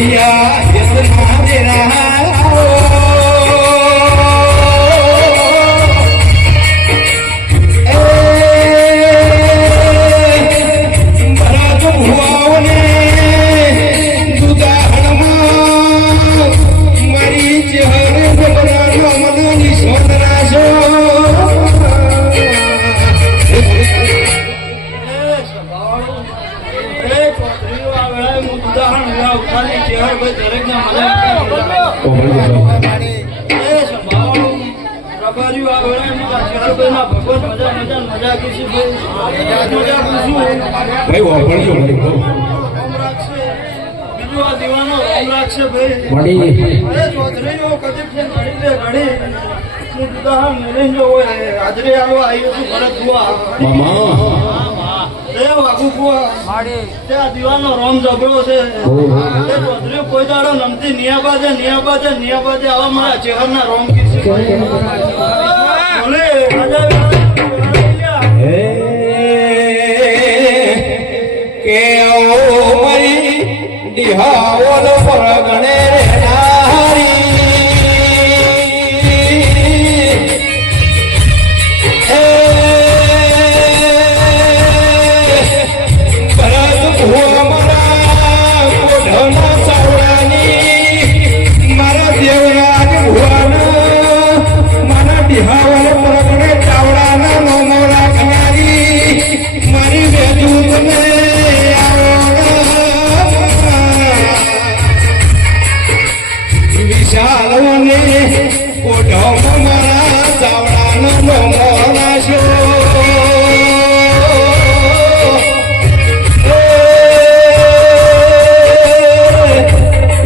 Yeah. દીવાનો રોમ ઝઘડો છે. કોઈ દાડો નમતી નિયાબા છે નિયાબા છે નિયાબા છે આવા મારા ચહેરના રોમ કીધી Hallelujah.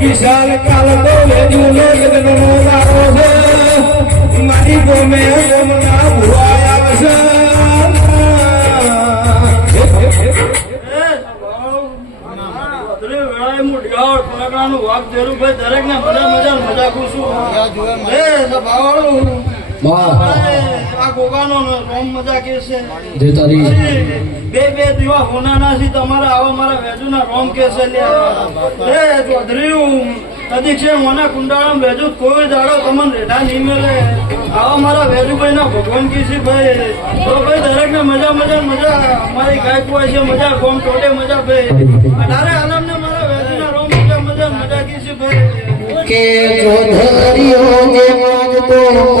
વિશાલ કાલ તો વેજુનો દરેક ને મજા મજા મજા ખુશું એ ભાવાળું આ ગોગાનો રોમ મજા કે છે. જે તારી બે બે દીવા હોનાના છે તમારા આવા મારા વેજુના રોમ કે છે લે એ ચોધરીયું નદી છે મોના કુંડાળા વેજુ કોઈ દાડો તમને રેઠા નહીં મળે. આવા મારા વેજુભાઈ ના ભગવાન કી છે ભાઈ. તો ભાઈ દરેક ને મજા મજા મજા. અમારી ગાય કુવાય છે મજા ગોમ ટોટે મજા ભાઈ. અઢારે આલમ ને જે ચોધરીઓ જે માગતો